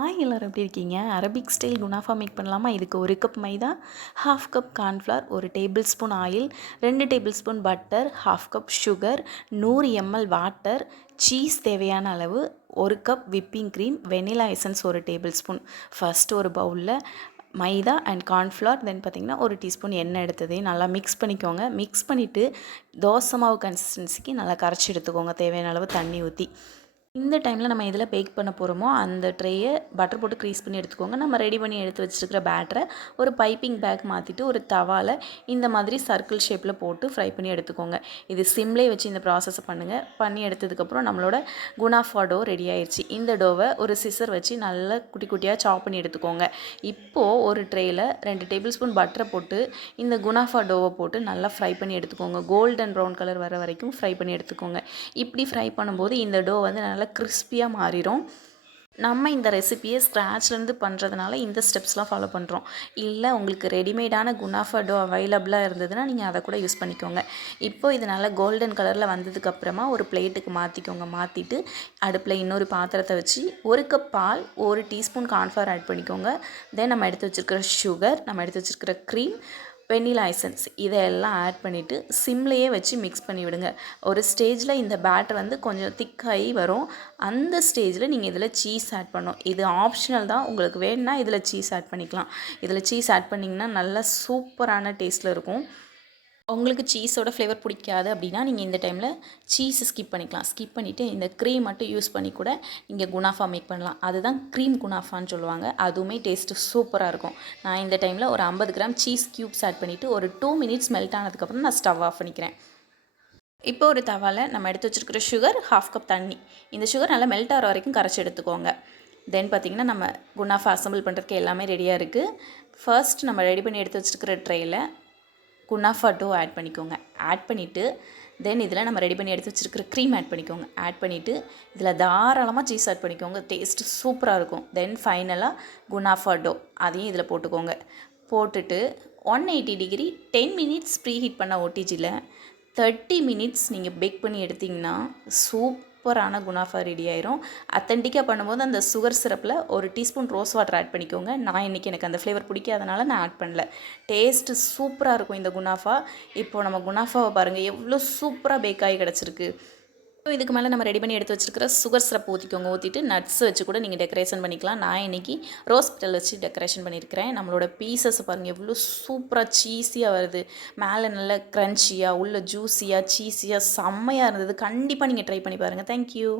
Hi எல்லாரும் எப்படி இருக்கீங்க? அரபிக் ஸ்டைல் குனாஃபா மேக் பண்ணலாமா? இதுக்கு 1 cup maida, 1/2 cup cornflour, 1 tablespoon oil, 2 tablespoon butter, 1/2 cup sugar, 100 ml water, cheese தேவையான அளவு, 1 cup whipping cream, vanilla essence 1 tablespoon. First ஒரு பவுலில் மைதா அண்ட் கார்ன்ஃப்ளவர், தென் பார்த்திங்கன்னா 1 டீஸ்பூன் எண்ணெய் எடுத்ததையும் நல்லா மிக்ஸ் பண்ணிக்கோங்க. மிக்ஸ் பண்ணிவிட்டு தோசை மாவு கன்சிஸ்டன்சிக்கு நல்லா கரைச்சி எடுத்துக்கோங்க, தேவையான அளவு தண்ணி ஊற்றி. இந்த டைமில் நம்ம எதில் பேக் பண்ண போகிறோமோ அந்த ட்ரேயை பட்டர் போட்டு க்ரீஸ் பண்ணி எடுத்துக்கோங்க. நம்ம ரெடி பண்ணி எடுத்து வச்சுருக்கிற பேட்டரை ஒரு பைப்பிங் பேக் மாற்றிட்டு ஒரு தவாவில் இந்த மாதிரி சர்க்கிள் ஷேப்பில் போட்டு ஃப்ரை பண்ணி எடுத்துக்கோங்க. இது சிம்லேயே வச்சு இந்த ப்ராசஸை பண்ணுங்கள். பண்ணி எடுத்ததுக்கப்புறம் நம்மளோட குனாஃபா டோ ரெடி ஆயிடுச்சு. இந்த டோவை ஒரு சிசர் வச்சு நல்லா குட்டி குட்டியாக சாப் பண்ணி எடுத்துக்கோங்க. இப்போது ஒரு ட்ரேயில் 2 டேபிள் ஸ்பூன் பட்டரை போட்டு இந்த குனாஃபா டோவை போட்டு நல்லா ஃப்ரை பண்ணி எடுத்துக்கோங்க. கோல்டன் ப்ரௌன் கலர் வர வரைக்கும் ஃப்ரை பண்ணி எடுத்துக்கோங்க. இப்படி ஃப்ரை பண்ணும்போது இந்த டோ வந்து நல்லா கிறிஸ்பியாக மாறிடும். நம்ம இந்த ரெசிபியை ஸ்க்ராட்ச்லேருந்து பண்ணுறதுனால இந்த ஸ்டெப்ஸ்லாம் ஃபாலோ பண்ணுறோம். இல்லை உங்களுக்கு ரெடிமேடான குனாஃபா டோ அவைலபிளாக இருந்ததுன்னா நீங்கள் அதை கூட யூஸ் பண்ணிக்கோங்க. இப்போது இது நல்லா கோல்டன் கலரில் வந்ததுக்கப்புறமா ஒரு பிளேட்டுக்கு மாற்றிக்கோங்க. மாற்றிட்டு அடுப்பில் இன்னொரு பாத்திரத்தை வச்சு 1 கப் பால், 1 டீஸ்பூன் கார்ன்ஃப்ளவர் ஆட் பண்ணிக்கோங்க. தென் நம்ம எடுத்து வச்சுருக்கிற சுகர், நம்ம எடுத்து வச்சுருக்கிற க்ரீம், வெனிலா எசன்ஸ் இதெல்லாம் ஆட் பண்ணிவிட்டு சிம்லேயே வச்சு மிக்ஸ் பண்ணி விடுங்க. ஒரு ஸ்டேஜில் இந்த பேட்டர் வந்து கொஞ்சம் திக்காகி வரும். அந்த ஸ்டேஜில் நீங்கள் இதில் சீஸ் ஆட் பண்ணணும். இது ஆப்ஷனல் தான், உங்களுக்கு வேணும்னா இதில் சீஸ் ஆட் பண்ணிக்கலாம். இதில் சீஸ் ஆட் பண்ணிங்கன்னா நல்லா சூப்பரான டேஸ்ட்டில் இருக்கும். உங்களுக்கு சீஸோட ஃப்ளேவர் பிடிக்காது அப்படின்னா நீங்கள் இந்த டைமில் சீஸை ஸ்கிப் பண்ணிக்கலாம். ஸ்கிப் பண்ணிவிட்டு இந்த க்ரீம் மட்டும் யூஸ் பண்ணி கூட நீங்கள் குனாஃபா மேக் பண்ணலாம். அதுதான் க்ரீம் குனாஃபான்னு சொல்லுவாங்க. அதுவுமே டேஸ்ட்டு சூப்பராக இருக்கும். நான் இந்த டைமில் ஒரு 50 கிராம் சீஸ் க்யூப்ஸ் ஆட் பண்ணிவிட்டு ஒரு 2 மினிட்ஸ் மெல்ட் ஆனதுக்கப்புறம் நான் ஸ்டவ் ஆஃப் பண்ணிக்கிறேன். இப்போ ஒரு தவாவில் நம்ம எடுத்து வச்சுருக்கிற சுகர், 1/2 கப் தண்ணி, இந்த சுகர் நல்லா மெல்ட் ஆகிற வரைக்கும் கரைச்சி எடுத்துக்கோங்க. தென் பார்த்திங்கன்னா நம்ம குனாஃபா அசம்பிள் பண்ணுறதுக்கு எல்லாமே ரெடியாக இருக்குது. ஃபர்ஸ்ட் நம்ம ரெடி பண்ணி எடுத்து வச்சுருக்கிற ட்ரேயில் குனாஃபா டோ ஆட் பண்ணிக்கோங்க. ஆட் பண்ணிவிட்டு தென் இதில் நம்ம ரெடி பண்ணி எடுத்து வச்சுருக்கிற க்ரீம் ஆட் பண்ணிக்கோங்க. ஆட் பண்ணிவிட்டு இதில் தாராளமாக சீஸ் ஆட் பண்ணிக்கோங்க. டேஸ்ட்டு சூப்பராக இருக்கும். தென் ஃபைனலாக குனாஃபா டோ அதையும் இதில் போட்டுக்கோங்க. போட்டுட்டு 180 டிகிரி 10 மினிட்ஸ் ப்ரீ ஹீட் பண்ண ஓடிஜியில் 30 மினிட்ஸ் நீங்கள் பேக் பண்ணி எடுத்திங்கன்னா சூப்பரான குனாஃபா ரெடி ஆயிரும். அத்தன்டிக்காக பண்ணும்போது அந்த சுகர் சிரப்பில் 1 டீஸ்பூன் ரோஸ் வாட்டர் ஆட் பண்ணிக்கோங்க. நான் இன்றைக்கி எனக்கு அந்த ஃப்ளேவர் பிடிக்காதனால நான் ஆட் பண்ணல. டேஸ்ட்டு சூப்பராக இருக்கும் இந்த குனாஃபா. இப்போது நம்ம குனாஃபாவை பாருங்கள் எவ்வளோ சூப்பராக பேக் ஆகி கிடச்சிருக்கு. இதுக்கு மேலே நம்ம ரெடி பண்ணி எடுத்து வச்சுருக்கிற சுகர் சிரப் ஊற்றிக்கோங்க. ஊற்றிட்டு நட்ஸ் வச்சு கூட நீங்கள் டெக்கரேஷன் பண்ணிக்கலாம். நான் இன்றைக்கி ரோஸ் பெட்டல் வச்சு டெக்கரேஷன் பண்ணியிருக்கிறேன். நம்மளோட பீசஸ் பாருங்கள் எவ்வளோ சூப்பராக சீஸியாக வருது. மேலே நல்ல க்ரன்ச்சியாக, உள்ள ஜூஸியாக, சீஸியாக செம்மையாக இருந்தது. கண்டிப்பாக நீங்கள் ட்ரை பண்ணி பாருங்கள். தேங்க்யூ.